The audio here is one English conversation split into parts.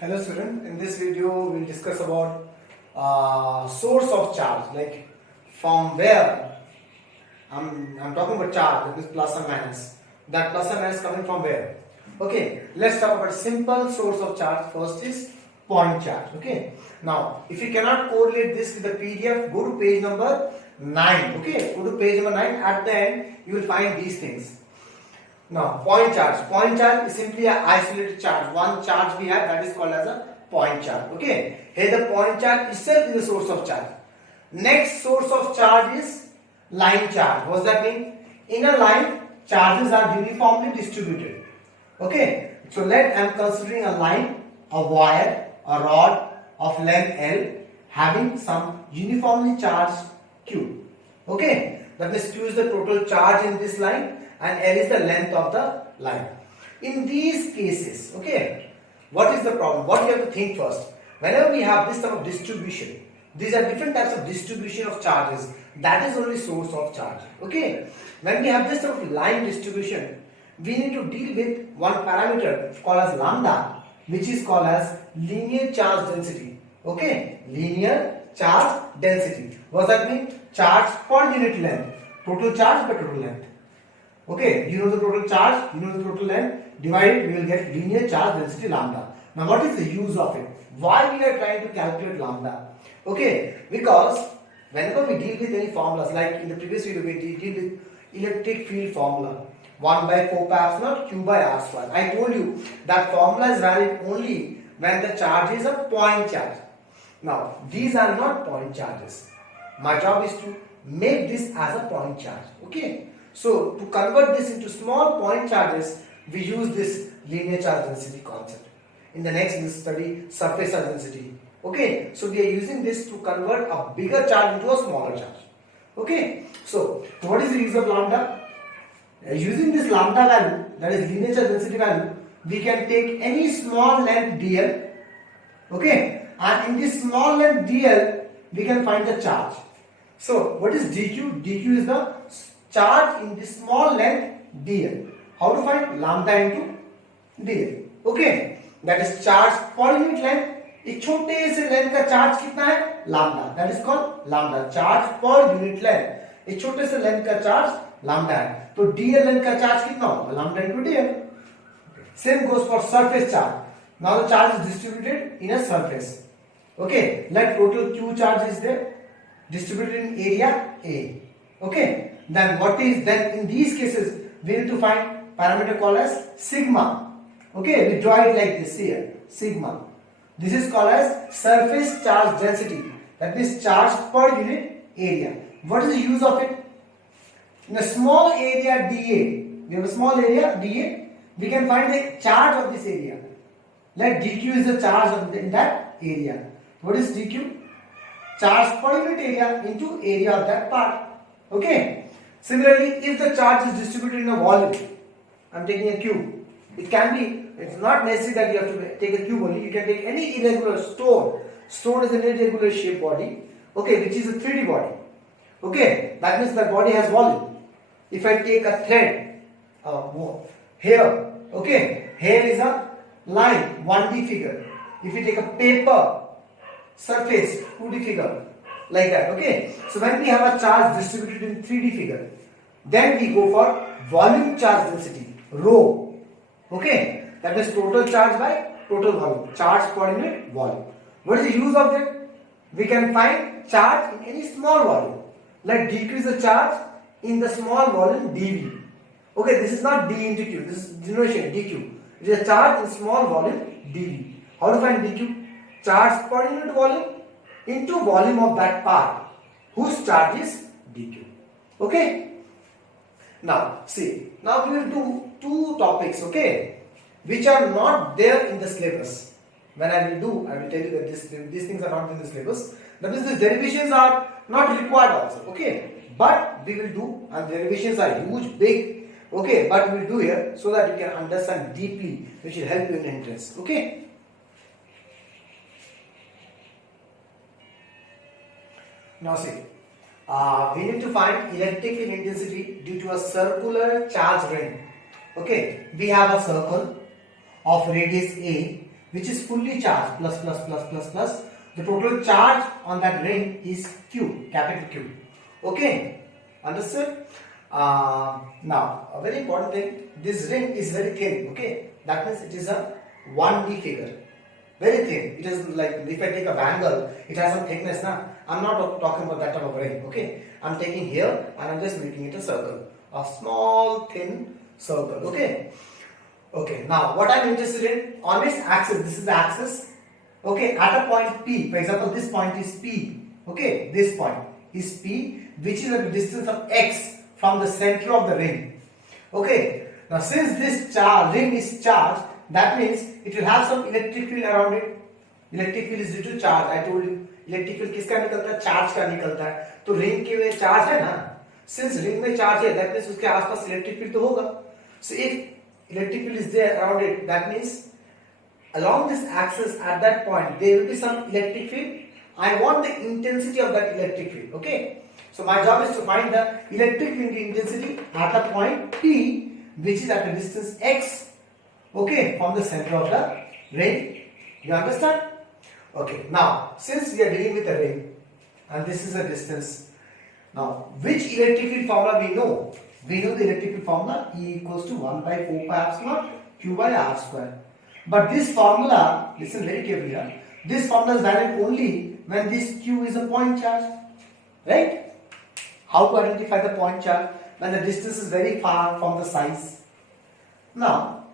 Hello student, in this video we will discuss about source of charge, like from where I'm talking about charge, that is plus or minus. That plus or minus coming from where? Okay, let's talk about simple source of charge. First is point charge. Okay, now if you cannot correlate this with the PDF, go to page number 9. Okay, go to page number 9. At the end you will find these things. Now, point charge. Point charge is simply an isolated charge. One charge we have, that is called as a point charge. Okay. Here the point charge itself is the source of charge. Next source of charge is line charge. What does that mean? In a line, charges are uniformly distributed. Okay. So I am considering a line, a wire, a rod of length L having some uniformly charged Q. Okay. That means Q is the total charge in this line, and L is the length of the line. In these cases, okay, what is the problem? What you have to think first? Whenever we have this type of distribution, these are different types of distribution of charges. That is only source of charge. Okay. When we have this type of line distribution, we need to deal with one parameter called as lambda, which is called as linear charge density. Okay. Linear charge density. What does that mean? Charge per unit length. Total charge by total length. Okay, you know the total charge, you know the total length, divide it, we will get linear charge density lambda. Now what is the use of it? Why we are trying to calculate lambda? Okay, because whenever we deal with any formulas, like in the previous video we deal with electric field formula, 1 by 4 pi epsilon Q by R square. I told you that formula is valid only when the charge is a point charge. Now these are not point charges. My job is to make this as a point charge. Okay. So to convert this into small point charges, we use this linear charge density concept. In the next we will study surface charge density. Okay, so we are using this to convert a bigger charge into a smaller charge. Okay, so what is the use of lambda? Using this lambda value, that is linear charge density value, we can take any small length dl. Okay, and in this small length dl, we can find the charge. So what is dq? dq is the charge in this small length dl. How to find? Lambda into dl. Okay, that is charge per unit length. एक छोटे से length का charge कितना है? Lambda. That is called lambda. Charge per unit length. एक छोटे से length का चार्ज लैम्डा है. तो dl लेंथ का चार्ज कितना होगा? Lambda into dl. Same goes for surface charge. Now the charge is distributed in a surface. Okay, let total q charge is there, distributed in area A. Okay. Then what is then in these cases we need to find parameter called as sigma. Okay, we draw it like this here, sigma. This is called as surface charge density. That means charge per unit area. What is the use of it? In a small area dA, we have a small area dA, we can find the charge of this area. Let dq is the charge of in that area. What is dq? Charge per unit area into area of that part. Okay. Similarly, if the charge is distributed in a volume, I am taking a cube. It can be, it's not necessary that you have to take a cube only. You can take any irregular stone. Stone is an irregular shaped body, okay, which is a 3D body. Okay, that means that body has volume. If I take a thread, here, okay, here is a line, 1D figure. If you take a paper surface, 2D figure. Like that, okay. So when we have a charge distributed in 3D figure, then we go for volume charge density, rho. Okay, that is total charge by total volume, charge per unit volume. What is the use of that? We can find charge in any small volume. Let decrease the charge in the small volume dV. Okay, this is not d into q. This is denotation dq. It is a charge in small volume dV. How to find dq? Charge per unit volume into volume of that part whose charge is dq. Okay. Now see. Now we will do two topics. Okay, which are not there in the syllabus. When I will do, I will tell you that these things are not in the syllabus. That means the derivations are not required also. Okay, but we will do, and derivations are huge, big. Okay, but we will do here so that you can understand deeply, which will help you in entrance. Okay. Now see, we need to find electric field intensity due to a circular charge ring. Okay, we have a circle of radius A which is fully charged, plus plus plus plus plus, the total charge on that ring is Q, capital Q. Okay, understood? Now, a very important thing, this ring is very thin. Okay, that means it is a 1D figure. Very thin. It is like if I take a bangle, it has some thickness. Now, I'm not talking about that type of ring. Okay, I'm taking here and I'm just making it a circle, a small thin circle. Okay. Okay. Now, what I'm interested in on its axis. This is the axis. Okay. At a point P, for example, this point is P. Okay. This point is P, which is at a distance of X from the center of the ring. Okay. Now, since this ring is charged, that means it will have some electric field around it. Electric field is due to charge. I told you electric field किसका निकलता है, charge का निकलता है. तो ring के में charge है ना, सिंस रिंग में चार्ज है दैट मींस उसके आसपास इलेक्ट्रिक फील्ड तो होगा. So if electric field is there around it, that means along this axis at that point there will be some electric field. I want the intensity of that electric field. Okay, so my job is to find the electric field intensity at a point P which is at a distance x, okay, from the center of the ring. You understand? Okay, now since we are dealing with a ring and this is a distance, now which electric field formula we know? We know the electric field formula, E equals to 1 by 4 pi epsilon Q by R square. But this formula, listen very carefully here, this formula is valid only when this Q is a point charge, right? How to identify the point charge? When the distance is very far from the size. Now,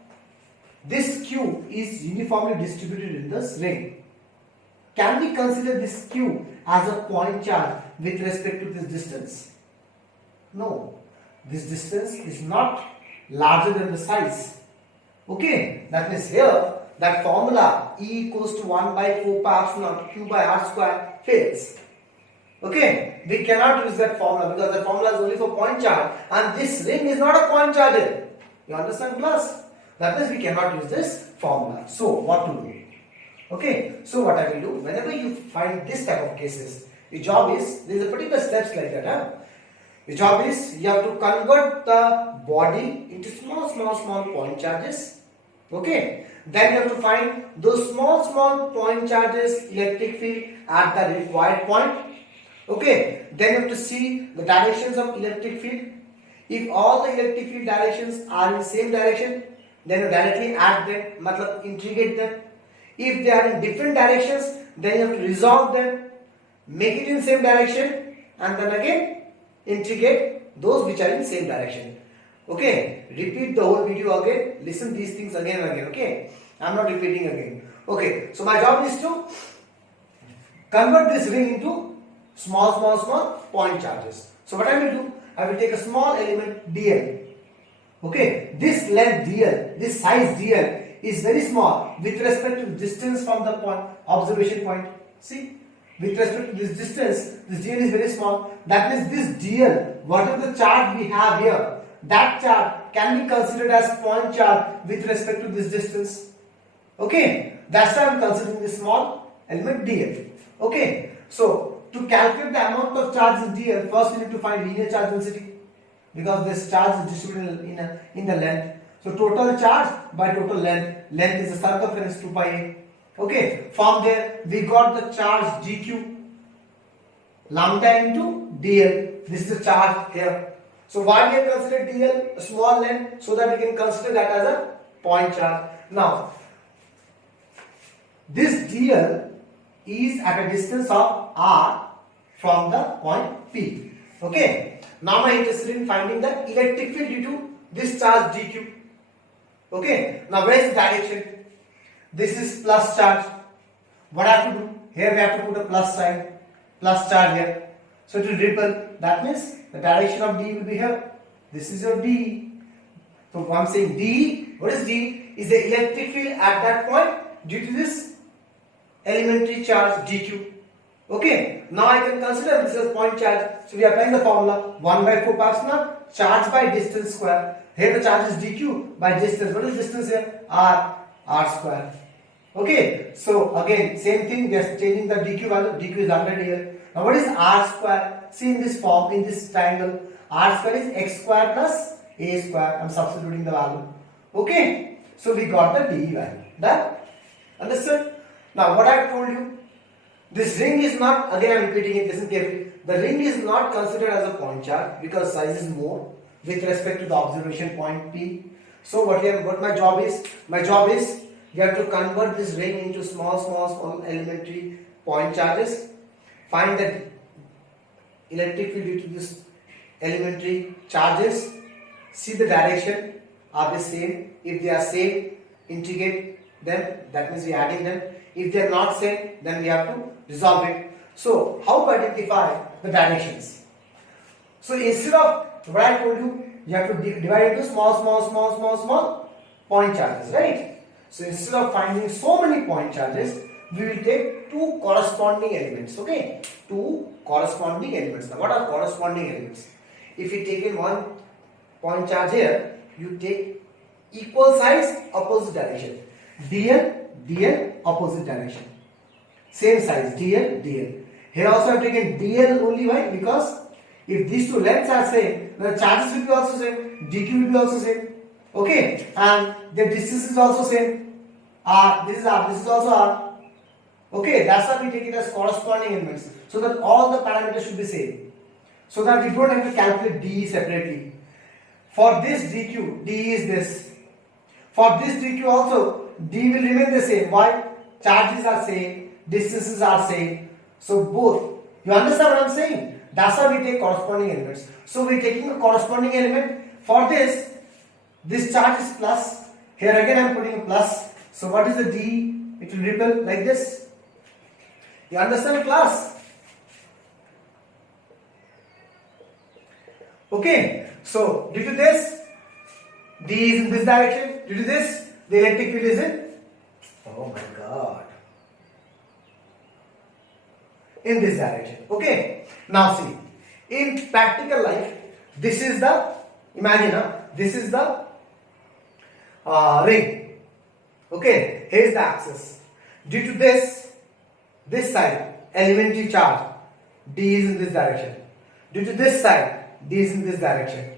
this Q is uniformly distributed in this ring. Can we consider this Q as a point charge with respect to this distance? No, this distance is not larger than the size. Okay, that means here that formula E equals to 1 by 4 pi epsilon Q by R square fails. Okay, we cannot use that formula because the formula is only for point charge and this ring is not a point charge. You understand class? That means we cannot use this formula. So what to do? Okay, so what I will do, whenever you find this type of cases, your job is, there is a particular steps like that. Your job is, you have to convert the body into small point charges. Okay, then you have to find those small point charges electric field at the required point. Okay, then you have to see the directions of electric field. If all the electric field directions are in same direction, then you directly add them, matlab integrate them. If they are in different directions, then you have to resolve them, make it in same direction, and then again integrate those which are in same direction. Okay, repeat the whole video again, listen these things again and again. Okay, I am not repeating again. Okay, so my job is to convert this ring into small point charges. So what I will do, I will take a small element dl. Okay, this length dl, this size dl is very small with respect to distance from the point, observation point. See, with respect to this distance, this dl is very small. That means this dl, whatever the charge we have here, that charge can be considered as point charge with respect to this distance. Okay, that's why I am considering this small element dl. Okay, so to calculate the amount of charge in dl, first we need to find linear charge density because this charge is distributed in the length. So total charge by total length, length is the circumference 2 pi a. Okay, from there we got the charge dq, lambda into dl. This is the charge here. So why we have considered dl a small length, so that we can consider that as a point charge. Now this dl is at a distance of r from the point P. Okay, now I am interested in finding the electric field due to this charge dq. Okay, now where is the direction? This is plus charge. What I have to do? Here we have to put a plus sign, plus charge here. So it will ripple. That means the direction of D will be here. This is your D. So I am saying D, what is D? Is the electric field at that point due to this elementary charge dq. Okay, now I can consider this as point charge. So we are applying the formula 1 by 4 pi epsilon charge by distance square. Here the charge is dq by distance. What is distance here? R square. Okay, so again same thing, we are changing the dq value. dq is under dl. Now what is r square? See in this form, in this triangle, r square is x square plus a square. I am substituting the value. Okay, so we got the d value. Done. Understood? Now what I have told you, this ring is not, again I am repeating it, listen carefully. The ring is not considered as a point charge because size is more with respect to the observation point P. So what my job is? My job is you have to convert this ring into small elementary point charges. Find the electric field due to this elementary charges. See the direction. Are they same? If they are same, integrate them. That means we are adding them. If they are not same, then we have to resolve it. So how to identify the directions? So instead of what I told you, you have to divide into small point charges, right? So instead of finding so many point charges, we will take two corresponding elements. Okay, two corresponding elements. Now what are corresponding elements? If you take in one point charge here, you take equal size opposite direction. DL, opposite direction. Same size, DL. Here also I have taken DL only. Why? Because if these two lengths are same, the charges will be also same, DQ will be also same. Okay, and the distance is also same. R, this is also R. Okay, that's why we take it as corresponding elements, so that all the parameters should be same, so that we don't have to calculate DE separately. For this DQ, DE is this. For this DQ also, D will remain the same. Why? Charges are same, distances are same. So both. You understand what I am saying? That's why we take corresponding elements. So we are taking a corresponding element. For this charge is plus. Here again I am putting a plus. So what is the D? It will repel like this. You understand, class? Okay. So due to this, D is in this direction. Due to this, the electric field is in, oh my god, in this direction. Okay. Now see, in practical life, this is the, imagine, this is the ring. Okay. Here is the axis. Due to this side, elementary charge, D is in this direction. Due to this side, D is in this direction.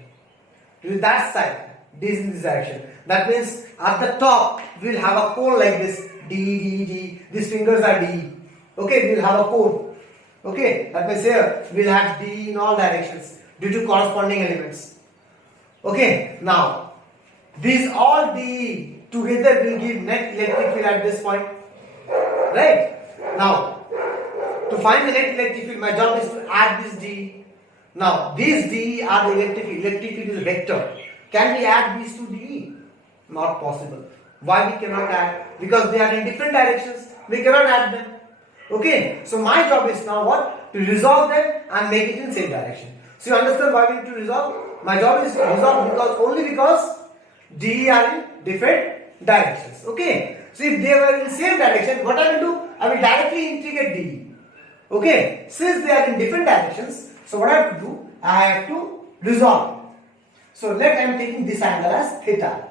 Due to that side, D is in this direction. That means at the top we will have a cone like this, D. These fingers are D. Okay, we will have a cone. Okay, that means here we will have D in all directions due to corresponding elements. Okay, now these all D together will give net electric field at this point. Right? Now, to find the net electric field, my job is to add this D. Now, these D are the electric field. Electric field is vector. Can we add these to DE? Not possible. Why we cannot add? Because they are in different directions. We cannot add them. Okay. So my job is now what? To resolve them and make it in same direction. So you understand why we need to resolve? My job is to resolve because DE are in different directions. Okay. So if they were in the same direction, what I will do? I will directly integrate DE. Okay. Since they are in different directions, so what I have to do? I have to resolve. So let I am taking this angle as theta.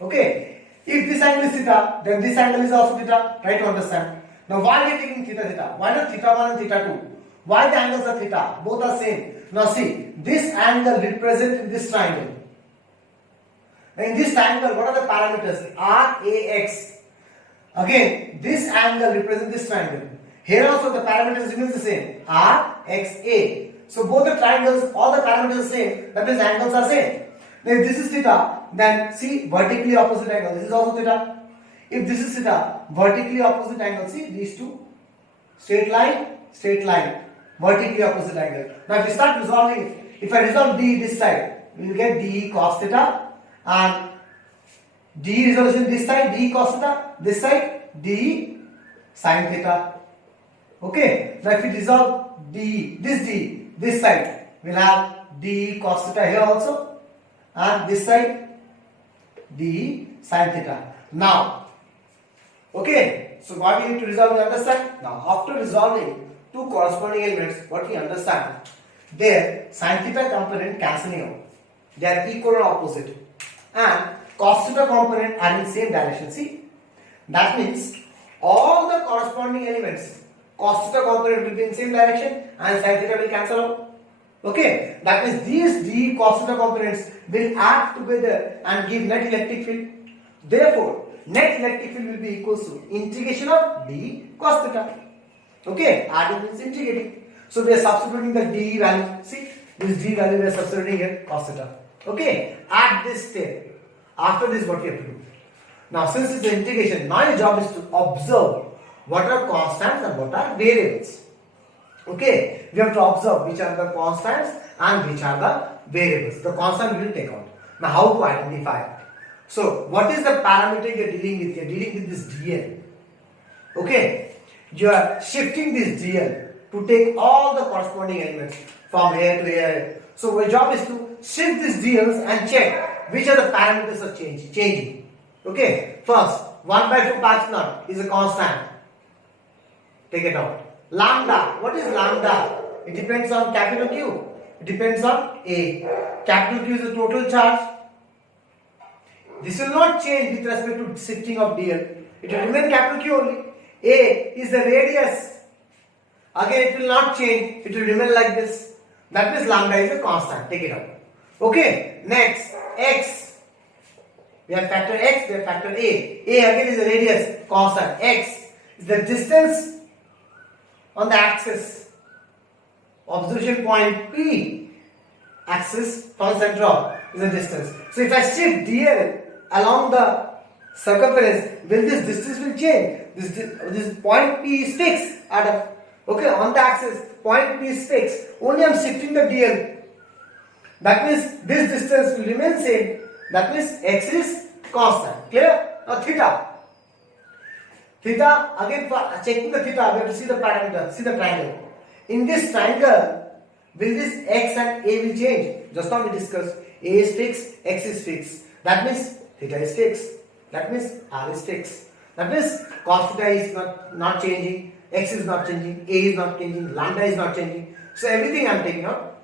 Okay. If this angle is theta, then this angle is also theta. Try to understand. Now why we are taking theta? Why not theta 1 and theta 2? Why the angles are theta? Both are same. Now see, this angle represents in this triangle. In this triangle, what are the parameters? R, A, X. Again, this angle represents this triangle. Here also the parameters remain the same. R, X, A. So both the triangles, all the parameters are same. That means angles are same. Now if this is theta, then see vertically opposite angle. This is also theta. If this is theta, vertically opposite angle. See these two. Straight line, vertically opposite angle. Now if we start resolving, if I resolve D this side, we will get D cos theta, and D resolution this side, D cos theta, this side, D sin theta. Okay. Now if we resolve D, this side, we will have D cos theta here also, and this side D sin theta. Now, okay, so what we need to resolve, we understand? Now after resolving two corresponding elements, what we understand, their sin theta component cancelling out, they are equal or opposite, and cos theta component are in same direction. See, that means all the corresponding elements, cos theta component will be in same direction and sin theta will cancel out. Okay, that means these D cos theta components will add together and give net electric field. Therefore, net electric field will be equals to integration of d cos theta. Okay, adding means integrating. So we are substituting the d value. See, this d value we are substituting here cos theta. Okay, at this step. After this, what we have to do? Now, since it's an integration, now your job is to observe what are constants and what are variables. Okay, we have to observe which are the constants and which are the variables. The constant we will take out. Now, how to identify it? So, what is the parameter you are dealing with? You are dealing with this dl. Okay, you are shifting this dl to take all the corresponding elements from here to here. So, your job is to shift these dls and check which are the parameters are changing. Okay, first 1 by 4 pi epsilon is a constant. Take it out. Lambda, what is lambda? It depends on capital Q. It depends on A. Capital Q is the total charge. This will not change with respect to shifting of dl. It will remain capital Q only. A is the radius. Again, it will not change. It will remain like this. That means lambda is a constant. Take it out. Okay. Next, x. We have factor x. We have factor A. A again is the radius. Constant. X is the distance on the axis. Observation point P. Axis from the center is the distance. So if I shift dl along the circumference, will this distance will change? This point P is fixed at a, okay, on the axis. Point P is fixed. Only I am shifting the dl. That means this distance will remain same. That means x is constant. Clear? Now theta. Theta, again for checking the theta, we have to see the parameter, see the triangle. In this triangle, will this x and a will change? Just now we discussed, a is fixed, x is fixed. That means theta is fixed. That means r is fixed. That means cos theta is not changing, x is not changing, a is not changing, lambda is not changing. So everything I am taking out,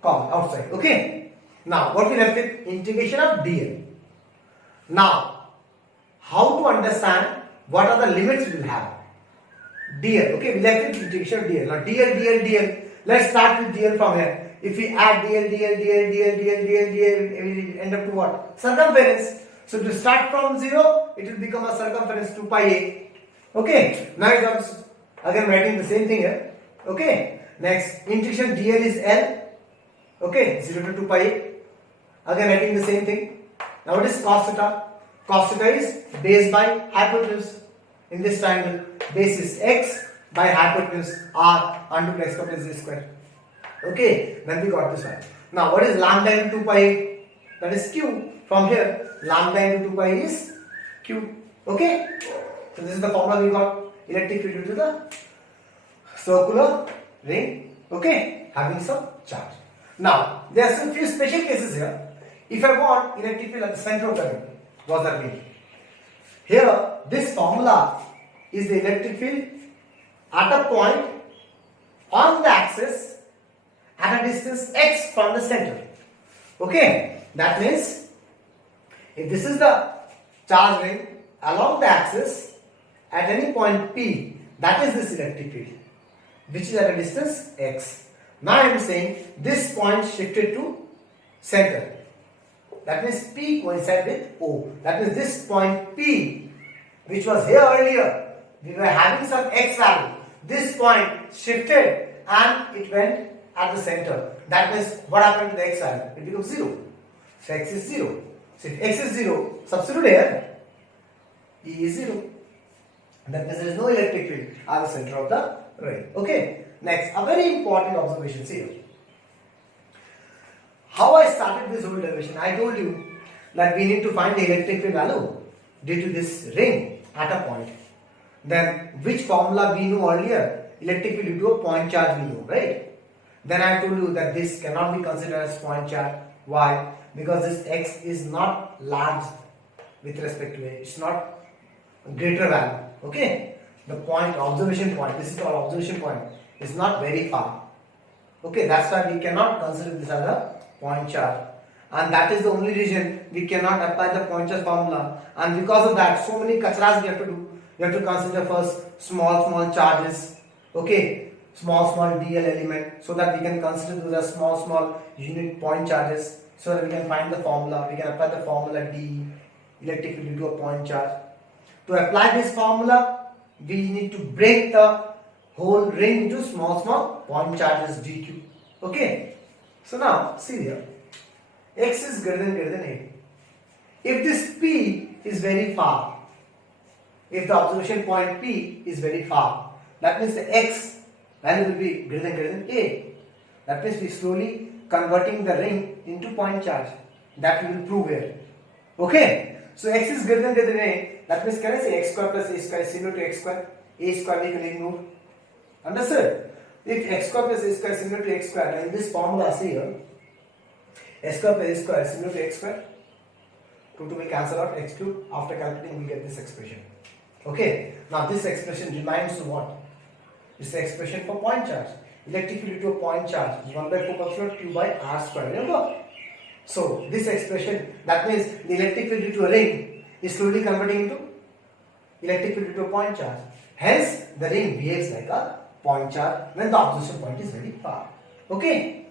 common outside. Okay. Now what we left with? Integration of dl. Now, how to understand what are the limits we will have? dl. Okay, we left with integration of dl. Now dl. Let's start with dl from here. If we add dl, we will end up to what? Circumference. So to start from 0, it will become a circumference 2 pi a. Okay. Now it comes again writing the same thing here. Okay. Next, integration dl is L. Okay, 0 to 2 pi a. Again writing the same thing. Now what is cos theta? Cos theta is base by hypotenuse. In this triangle, base is x by hypotenuse r unto x complex z square. Okay, then we got this one. Now what is lambda into 2 pi a? That is q. From here, lambda into 2 pi is q. Okay, so this is the formula we got. Electric field due to the circular ring. Okay, having some charge. Now there are some few special cases here. If I want electric field at the center of the ring, what does that mean? Here, this formula is the electric field at a point on the axis at a distance x from the center. Okay, that means if this is the charge ring along the axis at any point P, that is this electric field, which is at a distance x. Now I am saying this point shifted to center. That means P coincides with O. That means this point P, which was here earlier, we were having some x value. This point shifted and it went at the center. That means what happened to the x value? It becomes 0. So x is 0. So if x is 0, substitute here, E is 0. That means there is no electric field at the center of the ring. Okay. Next, a very important observation here. How I started this whole derivation, I told you that we need to find the electric field value due to this ring at a point. Then which formula we knew earlier? Electric field due to a point charge we know, right? Then I told you that this cannot be considered as point charge. Why? Because this x is not large with respect to it. It's not greater value. Okay? The point, observation point, this is called observation point, is not very far. Okay, that's why we cannot consider this as a point charge, and that is the only reason we cannot apply the point charge formula. And because of that, so many kacharas we have to do. We have to consider first small charges, okay, small dl element, so that we can consider those as small unit point charges, so that we can find the formula. We can apply the formula d electric field into a point charge. To apply this formula, we need to break the whole ring into small point charges dq. Okay. So now see here, x is greater than a. If this P is very far, if the observation point P is very far, that means the x value will be greater than a. That means we slowly converting the ring into point charge. That we will prove here. Okay. So x is greater than a. That means can I say x square plus a square is similar to x square? A square we can ignore. Understood? If x square plus a square is similar to x square, now in this formula see here, x square plus a square is similar to x square. 2 will cancel out, x cube. After calculating, we will get this expression. Okay. Now this expression reminds to what? It's the expression for point charge. Electric field into a point charge is 1 by 4 pi epsilon q by r square. Remember? So this expression, that means the electric field into a ring is slowly converting into electric field into a point charge. Hence, the ring behaves like a point charge when the observation point is very far. Okay.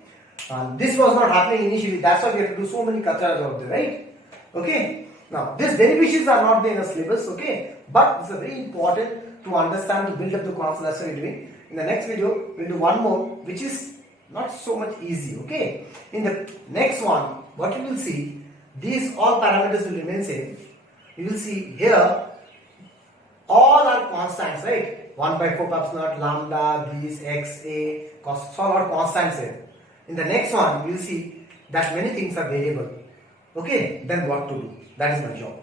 This was not happening initially. That's why we have to do so many katras out there, right? Okay. Now, these derivations are not there in the syllabus. Okay. But it's very important to understand to build up the concept. That's what we're doing. In the next video, we'll do one more, which is not so much easy. Okay. In the next one, what you will see, these all parameters will remain same. You will see here, all are constants, right? 1 by 4 pi epsilon lambda, these x, a, cos, all are constants here. In the next one, you will see that many things are variable. Okay, then what to do? That is my job.